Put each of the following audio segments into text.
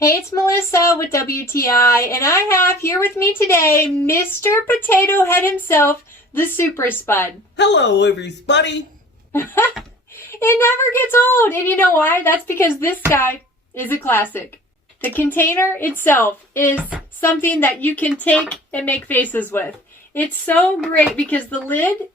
Hey, it's Melissa with WTI, and I have here with me today Mr. Potato Head himself, the Super Spud. Hello, everybody. It never gets old, and you know why? That's because this guy is a classic. The container itself is something that you can take and make faces with. It's so great because the lid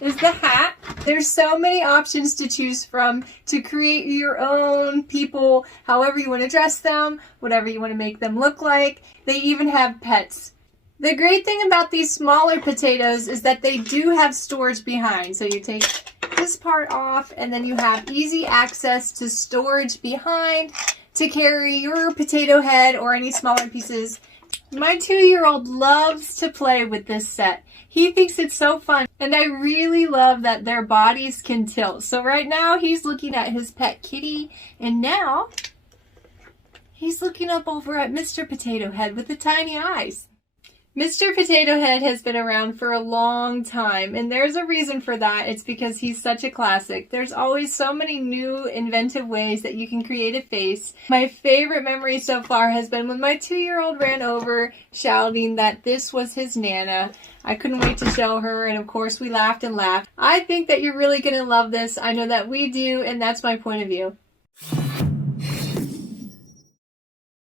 is the hat. There's so many options to choose from to create your own people, however you want to dress them, whatever you want to make them look like. They even have pets. The great thing about these smaller potatoes is that they do have storage behind. So you take this part off and then you have easy access to storage behind to carry your potato head or any smaller pieces. My 2-year-old loves to play with this set. He thinks it's so fun, and I really love that their bodies can tilt. So right now he's looking at his pet kitty, and now he's looking up over at Mr. Potato Head with the tiny eyes. Mr. Potato Head has been around for a long time, and there's a reason for that. It's because he's such a classic. There's always so many new inventive ways that you can create a face. My favorite memory so far has been when my 2-year-old ran over shouting that this was his Nana. I couldn't wait to show her, and of course we laughed and laughed. I think that you're really going to love this. I know that we do, and that's my point of view.